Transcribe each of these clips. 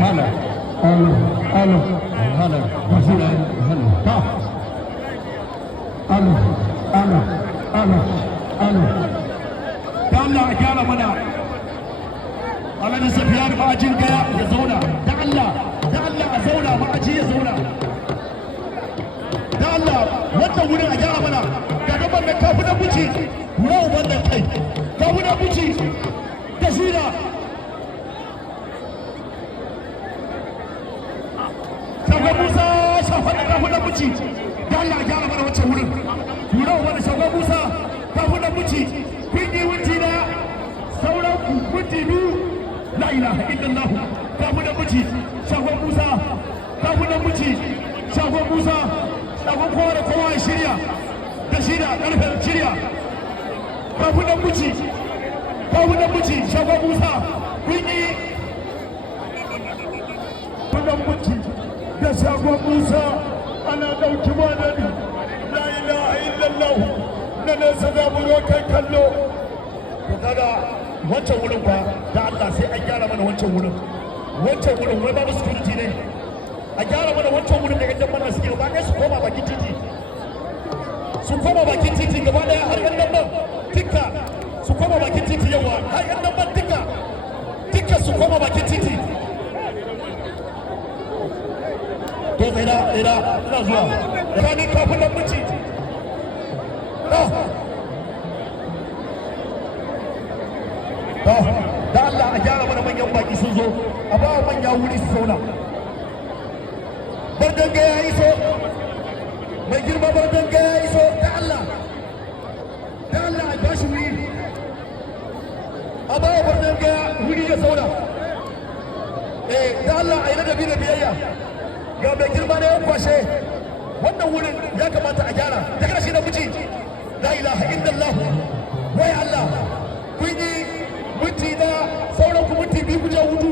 هلا الو هلا هلا هلا الو الو الو الو da Allah a gyara mana Alhaji Safiyan ma'ajin gaya ya zauna da Allah a zauna ma'aji ya zauna da Allah wannan wurin a gyara mana ga gaban da kafu da buci wura uban da kai kafu da buci da zira Shagon Musa shafa da kafu da buci da Allah a gyara mana wancan wurin wura uban da Shagon Musa kafu da buci kun yi wuci na sauran wuci biyu la ilaha illallah kafu da buci Shagon Musa kafu da buci Shagon Musa Shagon kowa da kowa ya shirya da shirya karfe shirya kafu da buci Shagon Musa kun yi da buci da Shagon Musa ana dauki madadi la ilaha illallah na nesa da buro kai kallo to kaga wancan wurin fa da Allah sai an gyara mana wancan wurin wai babu security ne a gyara mana wancan wurin da yadda mana suke ba kai su koma bakin titi gaba daya har yan nan tikka su koma bakin titi yawa har yan nan tikka su koma bakin titi to ina zuwa kanin kafin nan muci da Allah a gyara mana manyan baki sun zo a ba manya wuri su zauna Bardanga ya iso mai girma Bardanga ya iso da Allah a bashi wuri a ba Bardanga wuri ya zauna da Allah a yi ladabi da biyayya ga mai girma na yan kwashe wannan wurin ya kamata a gyara da karshe na miji la ilaha illallah wai Allah kun yi minti na sauran ku minti biyu kuje hudu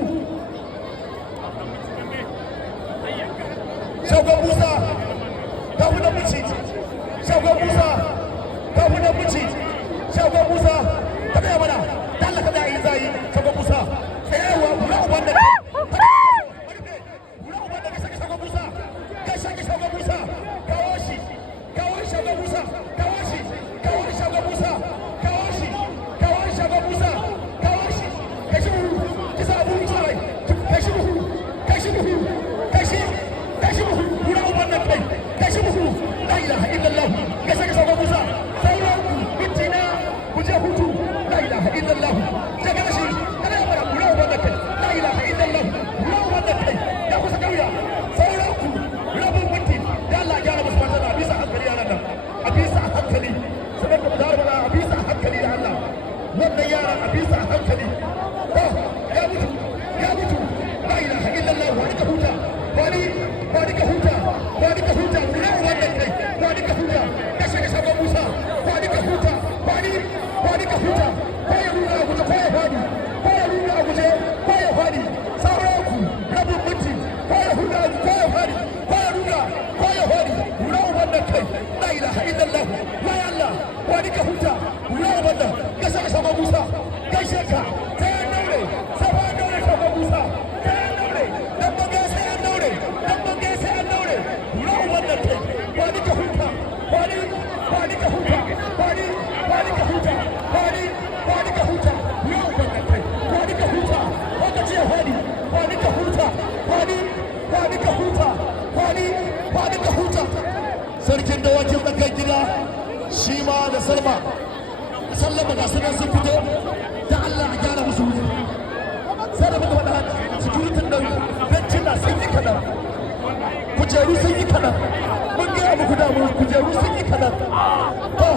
Shagon Musa kafu da muci Shagon Musa kafu da muci Shagon Musa kada ya mana dalla kada yi zai Shagon Musa tsayawa kula uban da Shagon Musa ka shaki Shagon Musa kawo shi Shagon Musa kawo shi Shagon Musa kawo shi Shagon Musa kawo shi kashi buhu kisa abu tsarai kashi buhu kura uban da kai kashi buhu la ilaha illallah ka shaki Shagon Musa sauran minti na kuje hutu la ilaha illallah daga shi kada ya fara kura uban da kai la ilaha illallah kura uban da kai ya kusa kauya sauran ku rabin minti da Allah ya gyara musu mata a bisa hankali yaran nan a bisa hankali sanar da mutane a bisa hankali da Allah wannan yaran a bisa hankali ya mutu la ilaha illallah wani ka huta wani ka huta kura uban da kai wani ka huta ka shiga Shagon Musa wani ka huta wani ka huta ko ya nuna a guje ko ya fadi sauran ku rabin minti ko ya huda ko ya fadi kura uban da kai la ilaha illallah ya Allah wani ka huta kura uban da ka shiga Shagon Musa gaishe ka ta yan daure safa daure Shagon Musa ta yan daure dan bange sai an daure kura uban da kai wani ka huta wani ka huta kura uban da kai wani ka huta wanda ce wani ka huta wani ka huta sarkin dawakin tsakar gida shi ma da salma ga sunan sun fito da Allah a gyara musu wuce sai da muka faɗa security ɗin bencina sun yi kaɗan kujeru sun yi kaɗan mun gaya muku da mu kujeru sun yi kaɗan to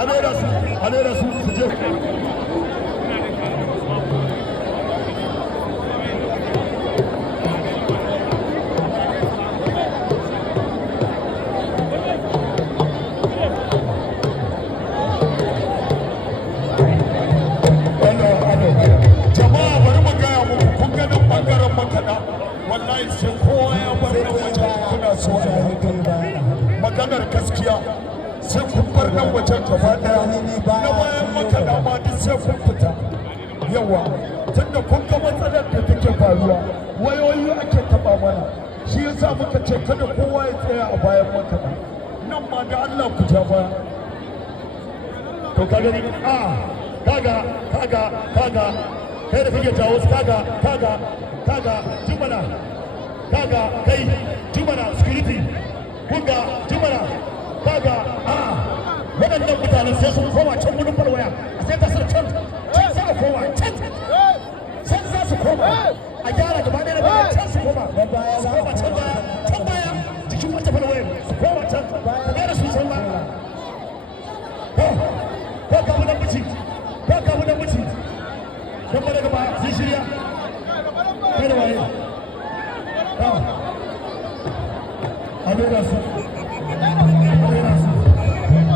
a naira su je wallahi sai kowa ya bar nan wajen kuna so maganar gaskiya sai kun bar nan wajen gaba daya na bayan makaɗa ma duk sai kun fita yawa tunda kun ga matsalar da take faruwa wayoyi ake taba mana shi yasa muka ce kada kowa ya tsaya a bayan makaɗa nan ma da Allah ku ja baya to ka gani kaga kai da kake jawo kaga jumana kaga kai jumana security kunga jumana kaga waɗannan mutanen sai sun koma can gudun farwaya a sai kasar can za a koma can za su koma a gyara gaba ɗaya da can su koma can baya jikin wata farwaya su koma can ka gyara su can baya ko kamu da muci don ba daga baya sun shirya kai da waye a su